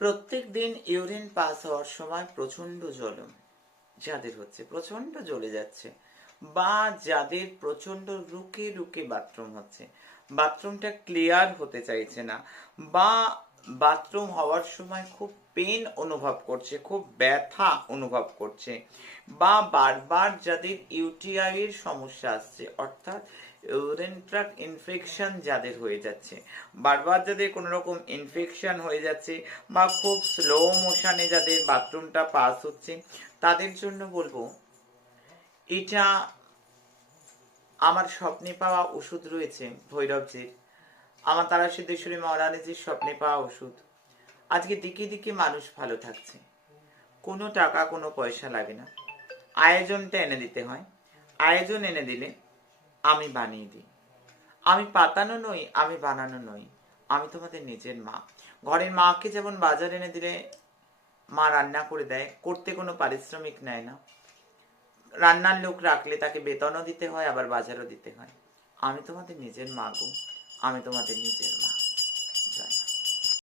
প্রত্যেক দিন urine pass হওয়ার সময় প্রচণ্ড জ্বলন যাদের হচ্ছে, প্রচণ্ড জ্বলে যাচ্ছে, বা যাদের প্রচণ্ড রুকে রুকে বাথরুম হচ্ছে, বাথরুমটা ক্লিয়ার হতে চাইছে না, বা বাথরুম হওয়ার সময় খুব পেন অনুভব করছে, খুব ব্যথা অনুভব করছে, বা বারবার যাদের ইউটিআই এর সমস্যা আসছে, অর্থাৎ ইউরিন ট্র্যাক ইনফেকশন যাদের হয়ে যাচ্ছে, বারবার যাদের কোনো রকম ইনফেকশন হয়ে যাচ্ছে, বা খুব স্লো মোশনে যাদের বাথরুমটা পাস হচ্ছে, তাদের জন্য বলবো এটা আমার স্বপ্নে পাওয়া ওষুধ রয়েছে ভৈরবজির, আমার তারা সিদ্ধেশ্বরী মহারানীজির স্বপ্নে পাওয়া ওষুধ। আজকে দিকে দিকে মানুষ ভালো থাকছে, কোনো টাকা কোনো পয়সা লাগে না, আয়োজনটা এনে দিতে হয়। আয়োজন এনে দিলে আমি বানিয়ে দিই। আমি পাতানো নই, আমি বানানো নই, আমি তোমাদের নিজের মা। ঘরের মাকে যেমন বাজার এনে দিলে মা রান্না করে দেয়, করতে কোনো পারিশ্রমিক নেয় না, রান্নার লোক রাখলে তাকে বেতনও দিতে হয়, আবার বাজারও দিতে হয়। আমি তোমাদের নিজের মা গো, আমি তোমাদের নিজের মা। জয় মা।